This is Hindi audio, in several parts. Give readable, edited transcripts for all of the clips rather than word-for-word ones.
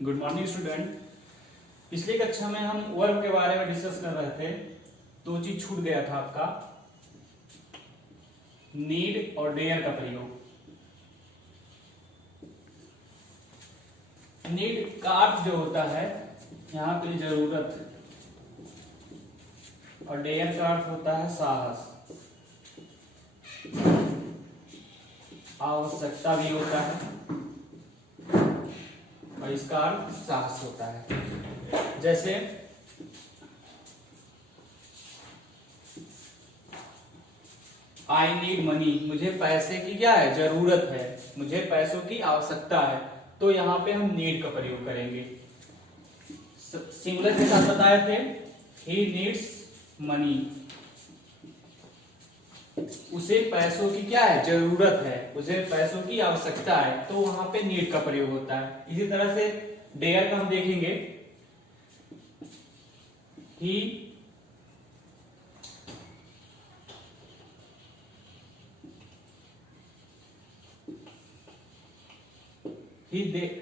Good morning student. पिछली कक्षा में हम वर्ब के बारे में डिस्कस कर रहे थे। दो चीज छूट गया था आपका, नीड और डेयर का प्रयोग। नीड का अर्थ जो होता है यहाँ पे जरूरत, और डेयर का अर्थ होता है साहस, आवश्यकता भी होता है और इसका अर्थ साहस होता है। जैसे आई नीड मनी, मुझे पैसे की क्या है, जरूरत है, मुझे पैसों की आवश्यकता है, तो यहाँ पे हम नीड का प्रयोग करेंगे। सिंगुलर के साथ बताए थे, ही नीड्स मनी, उसे पैसों की क्या है, जरूरत है, उसे पैसों की आवश्यकता है, तो वहां पे नीड का प्रयोग होता है। इसी तरह से डेयर का हम देखेंगे, ही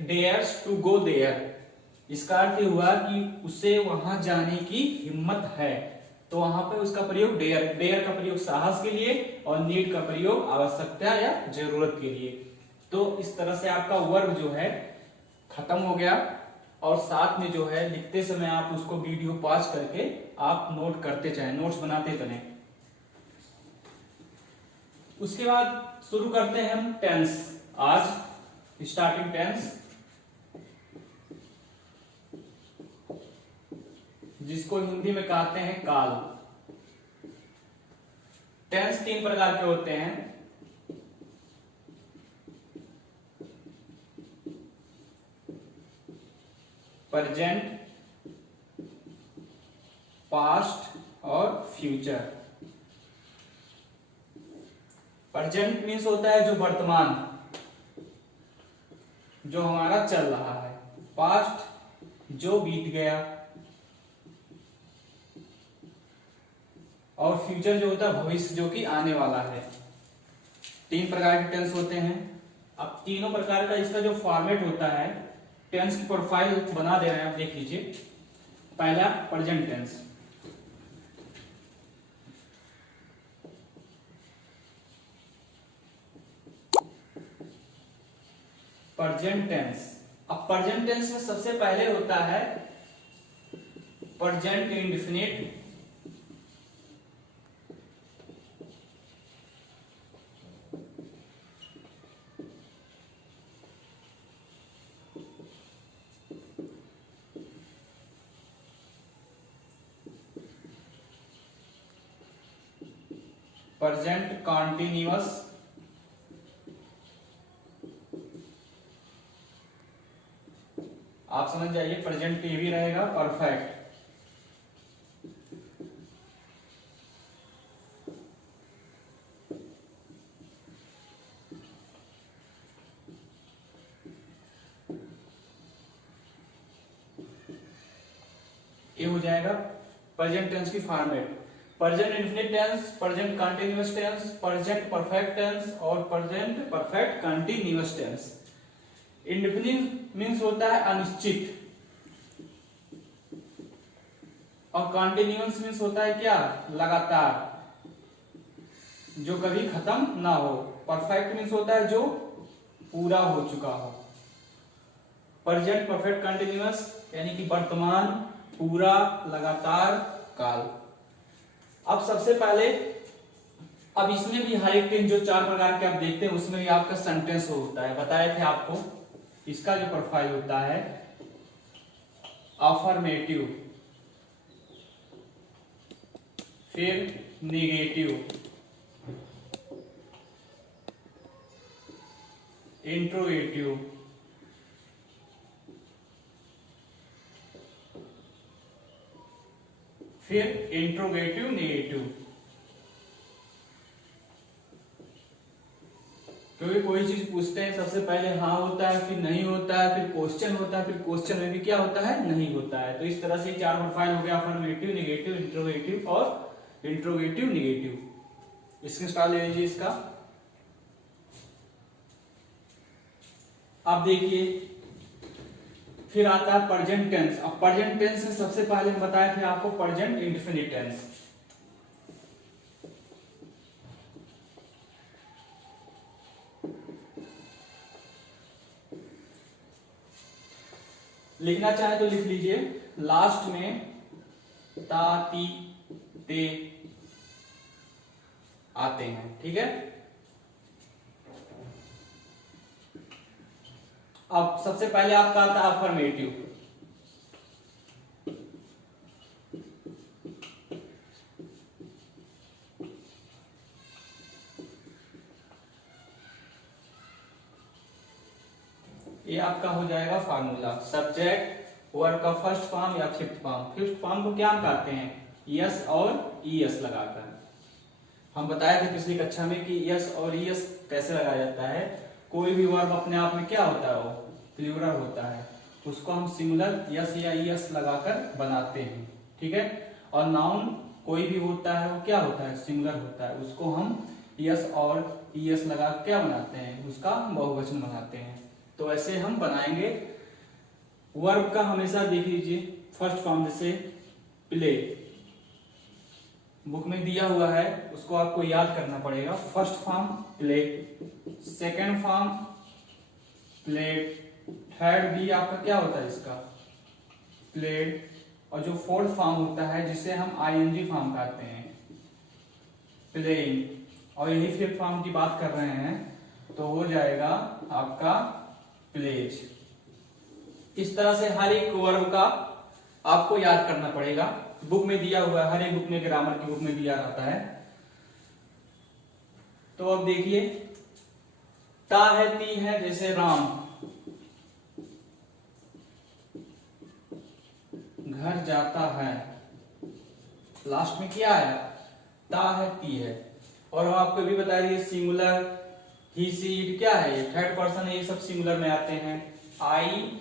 डेयर्स टू गो देयर। इसका अर्थ हुआ कि उसे वहां जाने की हिम्मत है, तो वहां पे उसका प्रयोग डेयर का प्रयोग साहस के लिए और नीड का प्रयोग आवश्यकता या जरूरत के लिए। तो इस तरह से आपका वर्ब जो है खत्म हो गया, और साथ में जो है लिखते समय आप उसको वीडियो पॉज करके आप नोट करते चलें, नोट्स बनाते चलें। उसके बाद शुरू करते हैं हम टेंस। आज स्टार्टिंग टेंस, जिसको हिंदी में कहते हैं काल। टेंस तीन प्रकार के होते हैं, प्रेजेंट, पास्ट और फ्यूचर। प्रेजेंट मीन्स होता है जो वर्तमान, जो हमारा चल रहा है। पास्ट जो बीत गया, और फ्यूचर जो होता है भविष्य, जो कि आने वाला है। तीन प्रकार के टेंस होते हैं। अब तीनों प्रकार का इसका जो फॉर्मेट होता है, टेंस की प्रोफाइल बना दे रहे हैं, आप देख लीजिए। पहला प्रेजेंट टेंस, प्रेजेंट टेंस। अब प्रेजेंट टेंस में सबसे पहले होता है प्रेजेंट इंडेफिनिट, प्रेजेंट कॉन्टिन्यूअस, आप समझ जाइए। प्रेजेंट ये भी रहेगा परफेक्ट, ये हो जाएगा प्रेजेंट टेंस की format. Present indefinite tense, present continuous tense, present perfect tense और present perfect continuous tense. Indefinite means होता है अनिश्चित, और कंटीन्यूअस मींस होता है क्या, लगातार, जो कभी खत्म ना हो। परफेक्ट मींस होता है जो पूरा हो चुका हो। प्रेजेंट परफेक्ट कंटीन्यूअस यानी कि वर्तमान, पूरा, लगातार, काल। अब सबसे पहले, अब इसमें भी हर एक टेंस जो चार प्रकार के आप देखते हैं, उसमें भी आपका सेंटेंस होता है। बताए थे आपको, इसका जो प्रोफाइल होता है अफर्मेटिव, फिर निगेटिव, इंट्रोगेटिव, फिर इंट्रोगेटिव नेगेटिव। क्योंकि कोई चीज पूछते हैं सबसे पहले हाँ होता है, फिर नहीं होता है, फिर क्वेश्चन होता है, फिर क्वेश्चन में भी क्या होता है, नहीं होता है। तो इस तरह से चार प्रोफाइल हो गया, अफर्मेटिव, नेगेटिव, इंट्रोगेटिव और इंट्रोगेटिव नेगेटिव। स्क्रीनशॉट ले लीजिए इसका। अब देखिए फिर आता है प्रेजेंट टेंस। अब प्रेजेंट टेंस में सबसे पहले हम बताए थे आपको प्रेजेंट इंडेफिनिट टेंस। लिखना चाहे तो लिख लीजिए, लास्ट में ता ती ते आते हैं, ठीक है। अब सबसे पहले आपका आता है अफर्मेटिव। ये आपका हो जाएगा फार्मूला, सब्जेक्ट वर्ब का फर्स्ट फॉर्म या फिफ्थ फॉर्म। फिफ्थ फॉर्म को क्या कहते हैं, यस और ईएस लगाकर। हम बताए थे पिछली कक्षा में कि यस और ईएस कैसे लगाया जाता है। कोई भी वर्ब अपने आप में क्या होता है, वो प्लूरल होता है, उसको हम सिंगुलर यस या ईएस लगाकर बनाते हैं, ठीक है। और नाउन कोई भी होता है वो क्या होता है, सिंगुलर होता है, उसको हम यस और ईएस लगा क्या बनाते हैं, उसका बहुवचन बनाते हैं। तो ऐसे हम बनाएंगे। वर्ब का हमेशा देख लीजिए फर्स्ट फॉर्म, जैसे प्ले बुक में दिया हुआ है, उसको आपको याद करना पड़ेगा। First form play, second form played, third भी आपका क्या होता है इसका प्लेड, और जो फोर्थ फॉर्म होता है जिसे हम आईएनजी फॉर्म कहते हैं प्लेइंग, और यही फिफ्थ फॉर्म की बात कर रहे हैं तो हो जाएगा आपका प्लेज। इस तरह से हर एक वर्ब का आपको याद करना पड़ेगा। बुक में दिया हुआ है, हर एक बुक में, ग्रामर की बुक में दिया रहता है। तो अब देखिए, ता है ती है, जैसे राम घर जाता है, लास्ट में क्या है, ता है ती है। और हम आपको भी बता दिए सिंगुलर ही सी इट क्या है, थर्ड पर्सन है, ये सब सिंगुलर में आते हैं। आई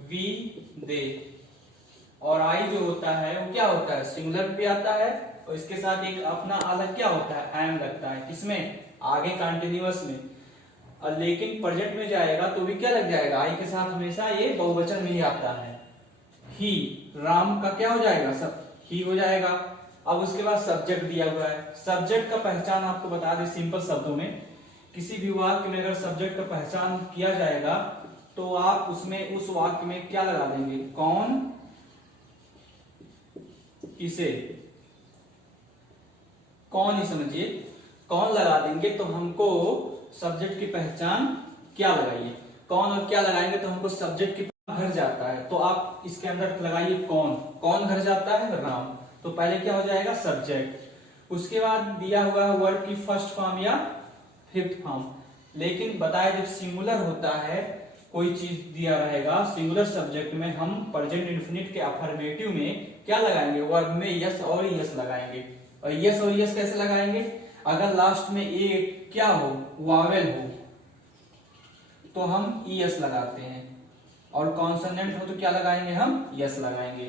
वी दे, और आई जो होता है वो क्या होता है, सिंगुलर भी आता है, और इसके साथ एक अपना अलग क्या होता है, एम लगता है, किसमें, आगे कंटिन्यूअस में। और लेकिन प्रेजेंट में जाएगा तो भी क्या लग जाएगा, आई के साथ हमेशा ये बहुवचन में ही आता है। ही, राम का क्या हो जाएगा, सब ही हो जाएगा। अब उसके बाद सब्जेक्ट दिया हुआ है। सब्जेक्ट का पहचान आपको बता दें सिंपल शब्दों में, किसी भी वाक्य में अगर सब्जेक्ट का पहचान किया जाएगा तो आप उसमें उस वाक्य में क्या लगा देंगे, कौन किसे, कौन ही समझिए, कौन लगा देंगे तो हमको सब्जेक्ट की पहचान क्या लगाइए, कौन और क्या लगाएंगे तो हमको सब्जेक्ट की घर जाता है, तो आप इसके अंदर लगाइए कौन, कौन घर जाता है, राम। तो पहले क्या हो जाएगा, सब्जेक्ट। उसके बाद दिया हुआ है वर्ब की फर्स्ट फॉर्म या फिफ्थ फॉर्म। लेकिन बताए जब सिंगुलर होता है, कोई चीज दिया रहेगा सिंगुलर सब्जेक्ट में, हम प्रेजेंट इंडेफिनिट के अफर्मेटिव में क्या लगाएंगे, वर्ब में यस और यस लगाएंगे। और यस और यस कैसे लगाएंगे, अगर लास्ट में एक क्या हो, वावेल हो, तो हम ईएस लगाते हैं, और कॉन्सोनेंट हो तो क्या लगाएंगे, हम यस लगाएंगे।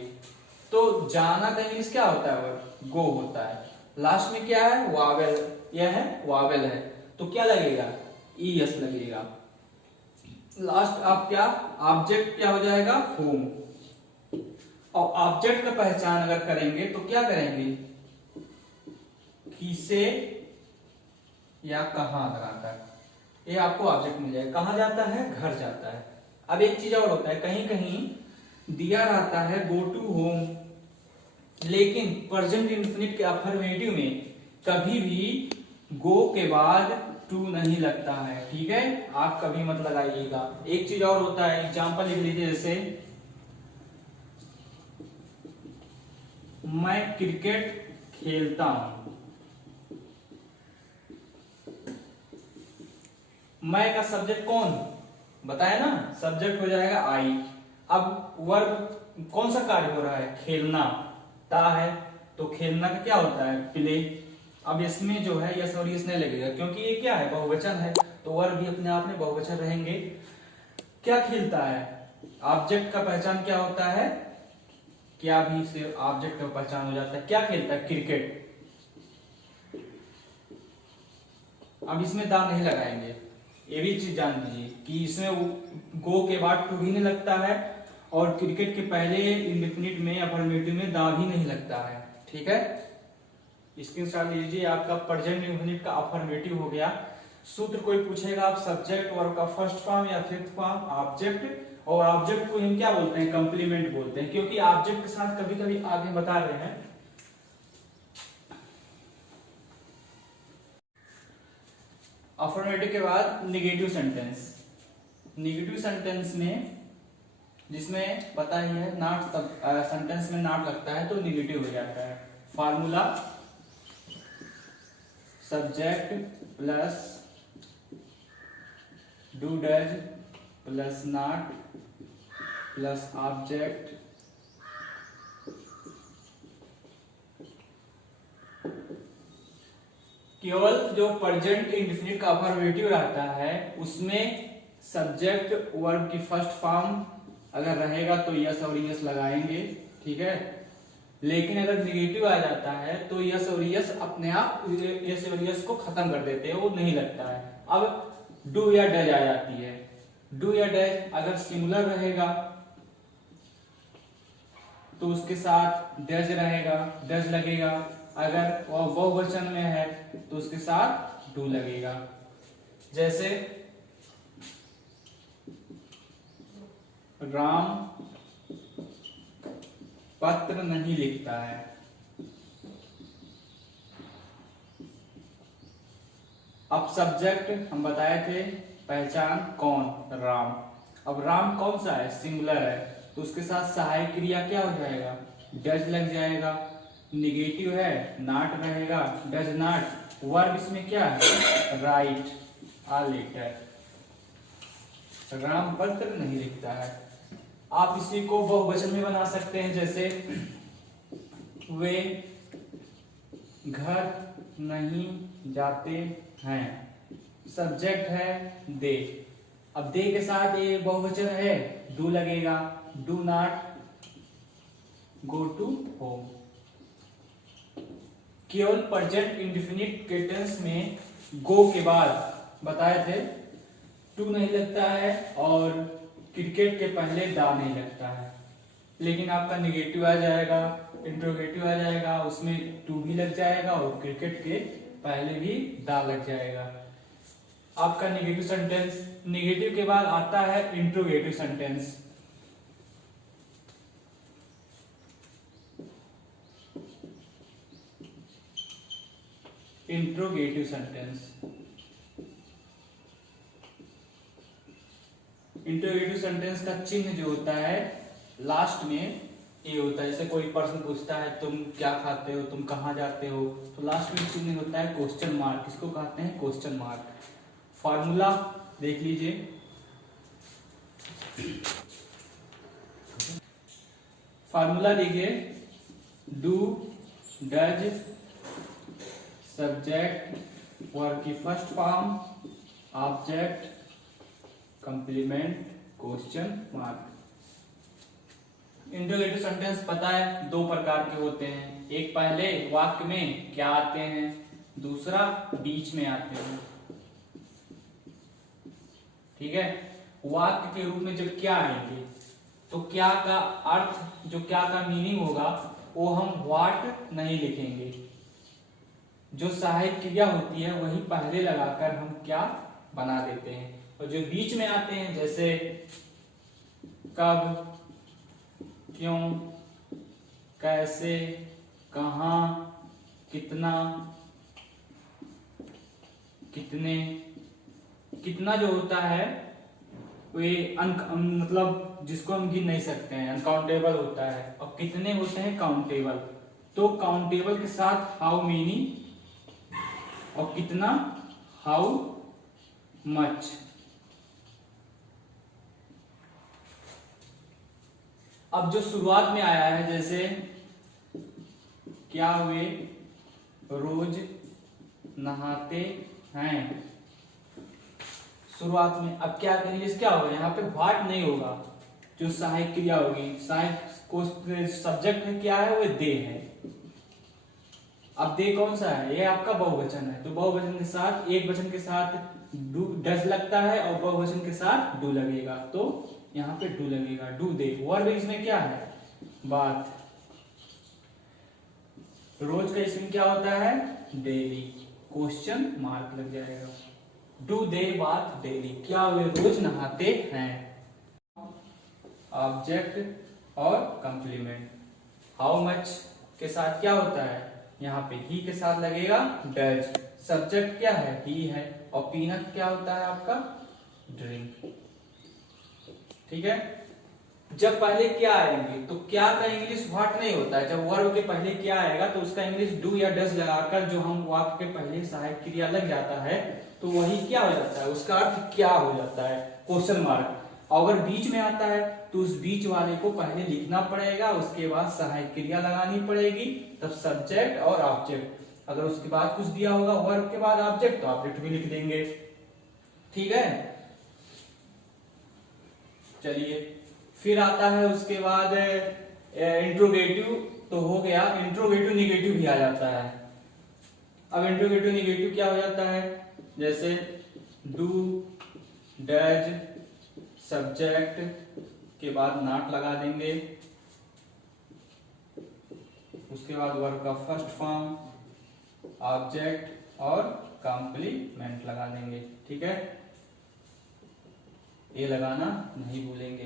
तो जाना का इंग्लिश क्या होता है, वर्ब गो होता है, लास्ट में क्या है, वावेल, यह है वावेल है, तो क्या लगेगा, ईएस लगेगा। लास्ट आप क्या, ऑब्जेक्ट क्या हो जाएगा, होम। और ऑब्जेक्ट का पहचान अगर करेंगे तो क्या करेंगे, किसे या कहां लगाकर, ये आपको ऑब्जेक्ट मिल जाएगा। कहां जाता है, घर जाता है। अब एक चीज और होता है, कहीं कहीं दिया रहता है गो टू होम, लेकिन प्रेजेंट इंडेफिनिट के अफर्मेटिव में कभी भी गो के बाद टू नहीं लगता है, ठीक है, आप कभी मत लगाइएगा। एक चीज और होता है, एग्जांपल लिख लीजिए, जैसे मैं क्रिकेट खेलता हूं, मैं का सब्जेक्ट कौन बताया ना, सब्जेक्ट हो जाएगा आई। अब वर्ब कौन सा कार्य हो रहा है, खेलना, ता है तो खेलना का क्या होता है, प्ले। अब इसमें जो है यस और यस नहीं लगेगा, क्योंकि ये क्या है, बहुवचन है, तो वर्ब भी अपने आप में बहुवचन रहेंगे। क्या खेलता है, ऑब्जेक्ट का पहचान क्या होता है, क्या भी से ऑब्जेक्ट का पहचान हो जाता है, क्या खेलता है, क्रिकेट। अब इसमें दा नहीं लगाएंगे, ये भी चीज जान लीजिए कि इसमें गो के बाद टू भी नहीं लगता है और क्रिकेट के पहले इंडेफिनिट में अफर्मेटिव में दा भी नहीं लगता है। ठीक है, स्क्रीनशॉट लीजिए। आपका प्रेजेंट इंडेफिनिट का अफर्मेटिव हो गया। सूत्र कोई पूछेगा आप सब्जेक्ट वर्ब का फर्स्ट फॉर्म या फिफ्थ फॉर्म, ऑब्जेक्ट, और ऑब्जेक्ट को हम क्या बोलते हैं, कंप्लीमेंट बोलते हैं, क्योंकि ऑब्जेक्ट के साथ कभी कभी आगे बता रहे हैं। अफर्मेटिव के बाद निगेटिव सेंटेंस। निगेटिव सेंटेंस में जिसमें पता ही है नॉट, सेंटेंस में नॉट लगता है तो निगेटिव हो जाता है। Formula subject plus do does plus not plus object केवल जो प्रेजेंट इंडेफिनिट का अफर्मेटिव रहता है उसमें सब्जेक्ट वर्ब की फर्स्ट फॉर्म अगर रहेगा तो यस और यस लगाएंगे। ठीक है, लेकिन अगर निगेटिव आ जाता है तो यस और यस अपने आप यस और यस को खत्म कर देते हैं, वो नहीं लगता है। अब डू या डज आ जाती है। डू या डज अगर सिंगुलर रहेगा तो उसके साथ डज रहेगा, डज लगेगा। अगर वह बहुवचन में है तो उसके साथ डू लगेगा। जैसे राम पत्र नहीं लिखता है। अब सब्जेक्ट हम बताए थे, पहचान कौन, राम। अब राम कौन सा है, सिंगुलर है, तो उसके साथ सहायक क्रिया क्या हो जाएगा, डज लग जाएगा। निगेटिव है, नॉट रहेगा, डज नॉट। वर्ब इसमें क्या है, राइट आ लेटर। राम पत्र नहीं लिखता है। आप इसी को बहुवचन में बना सकते हैं, जैसे वे घर नहीं जाते हैं। सब्जेक्ट है दे। अब दे के साथ ये बहुवचन है, डू लगेगा। Do not go to home. केवल प्रेजेंट इंडेफिनिट के टेंस में गो के बाद बताए थे टू नहीं लगता है और क्रिकेट के पहले दा नहीं लगता है। लेकिन आपका निगेटिव आ जाएगा, इंट्रोगेटिव आ जाएगा, उसमें टू भी लग जाएगा और क्रिकेट के पहले भी दा लग जाएगा। आपका निगेटिव सेंटेंस, निगेटिव के बाद आता है interrogative sentence. Interrogative sentence, interrogative sentence का चिन्ह जो होता है लास्ट में ये होता है। जैसे कोई पर्सन पूछता है तुम क्या खाते हो, तुम कहाँ जाते हो, तो लास्ट में चिन्ह होता है क्वेश्चन मार्क। किसको कहते हैं, क्वेश्चन मार्क। फॉर्मूला देख लीजिए, फॉर्मूला देखिए, डू डज सब्जेक्ट वर्ब की first form, object complement question mark. Interrogative sentence पता है दो प्रकार के होते हैं, एक पहले वाक्य में क्या आते हैं, दूसरा बीच में आते हैं। ठीक है, वाक्य के रूप में जब क्या आएंगे तो क्या का अर्थ, जो क्या का मीनिंग होगा वो हम व्हाट नहीं लिखेंगे। जो सहायक क्रिया होती है वही पहले लगाकर हम क्या बना देते हैं। और जो बीच में आते हैं जैसे कब, क्यों, कैसे, कहाँ, कितना, कितने। कितना जो होता है वे मतलब जिसको हम गिन नहीं सकते हैं, अनकाउंटेबल होता है, और कितने होते हैं काउंटेबल। तो काउंटेबल के साथ हाउ मेनी और कितना हाउ मच। अब जो शुरुआत में आया है जैसे क्या वे रोज नहाते हैं, शुरुआत में। अब क्या करेंगे, क्या होगा यहाँ पे व्हाट नहीं होगा, जो सहायक क्रिया होगी। सहायक को सब्जेक्ट है क्या है, वो दे है। अब दे कौन सा है, ये आपका बहुवचन है, तो बहुवचन के साथ एक वचन के साथ डू डज लगता है और बहुवचन के साथ डू लगेगा, तो यहाँ पे डू लगेगा, डू दे। वर्ब इसमें क्या है? बात। रोज का इसमें क्या होता है? डेली। क्वेश्चन मार्क लग जाएगा। डू दे बात डेली, क्या वे रोज नहाते हैं? ऑब्जेक्ट और कंप्लीमेंट। हाउ मच के साथ क्या होता है? यहाँ पे ही के साथ लगेगा डज। सब्जेक्ट क्या है? ही है। और पीनट क्या होता है आपका? ड्रिंक। ठीक है। जब पहले क्या आएंगे तो क्या का इंग्लिश व्हाट नहीं होता है। जब वर्ब के पहले क्या आएगा तो उसका इंग्लिश डू या डज लगाकर जो हम वाक्य के पहले सहायक क्रिया लग जाता है तो वही क्या हो जाता है? उसका अर्थ क्या हो जाता है? Question mark. अगर बीच में आता है तो उस बीच वाले को पहले लिखना पड़ेगा, उसके बाद सहायक क्रिया लगानी पड़ेगी, तब सब्जेक्ट और ऑब्जेक्ट। अगर उसके बाद कुछ दिया होगा वर्ब के बाद ऑब्जेक्ट, तो ऑब्जेक्ट भी लिख देंगे। ठीक है। चलिए, फिर आता है उसके बाद इंट्रोगेटिव। तो हो गया, इंट्रोगेटिव निगेटिव भी आ जाता है। अब इंट्रोगेटिव निगेटिव क्या हो जाता है? जैसे डू, डज, सब्जेक्ट के बाद नॉट लगा देंगे, उसके बाद वर्ब का फर्स्ट फॉर्म, ऑब्जेक्ट और कॉम्प्लीमेंट लगा देंगे। ठीक है, ये लगाना नहीं भूलेंगे।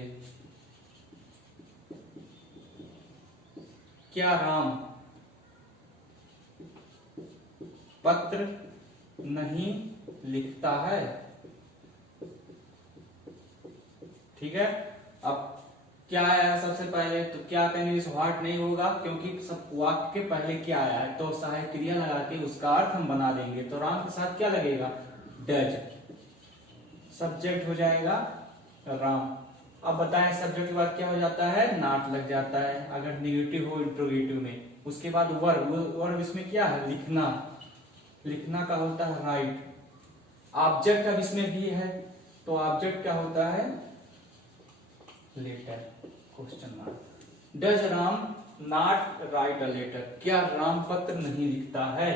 क्या राम पत्र नहीं लिखता है? ठीक है। अब क्या आया सबसे पहले? तो क्या का इंग्लिश व्हाट नहीं होगा, क्योंकि सब वाक्य के पहले क्या आया है, तो सहायक क्रिया लगा के उसका अर्थ हम बना देंगे। तो राम के साथ क्या लगेगा? डज। सब्जेक्ट हो जाएगा राम। अब बताएं सब्जेक्ट के बाद क्या हो जाता है? नॉट लग जाता है अगर निगेटिव हो इंट्रोगेटिव में। उसके बाद वर्ब, वर्ब इसमें क्या है? लिखना। लिखना का होता है राइट। ऑब्जेक्ट अब इसमें भी है, तो ऑब्जेक्ट क्या होता है? Letter. Question mark. Does Ram not write a letter? क्या राम पत्र नहीं लिखता है?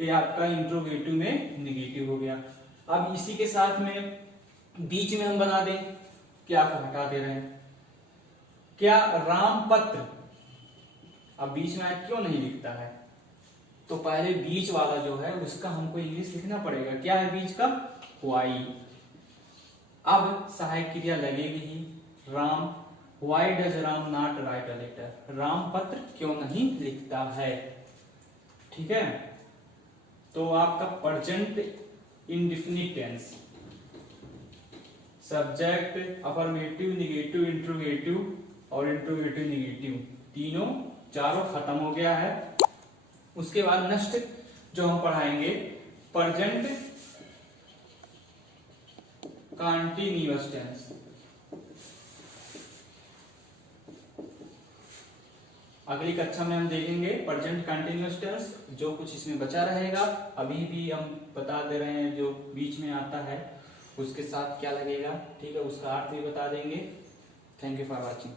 ये आपका इंट्रोगेटिव में निगेटिव हो गया। अब इसी के साथ में बीच में हम बना दें, क्या को हटा दे रहे हैं, क्या राम पत्र, अब बीच में क्यों नहीं लिखता है? तो पहले बीच वाला जो है उसका हमको इंग्लिश लिखना पड़ेगा। क्या है बीच का? वाई। अब सहायक क्रिया लगेगी ही, Ram. Why does Ram not write a letter? Ram पत्र क्यों नहीं लिखता है? ठीक है। तो आपका present indefinite tense, subject, affirmative, negative, interrogative और इंट्रोगेटिव निगेटिव, तीनों चारों खत्म हो गया है। उसके बाद नेक्स्ट जो हम पढ़ाएंगे प्रेजेंट कंटीन्यूअस टेंस। अगली कक्षा में हम देखेंगे प्रेजेंट कंटीन्यूअस टेंस। जो कुछ इसमें बचा रहेगा अभी भी हम बता दे रहे हैं, जो बीच में आता है उसके साथ क्या लगेगा। ठीक है, उसका अर्थ भी बता देंगे। Thank you for watching.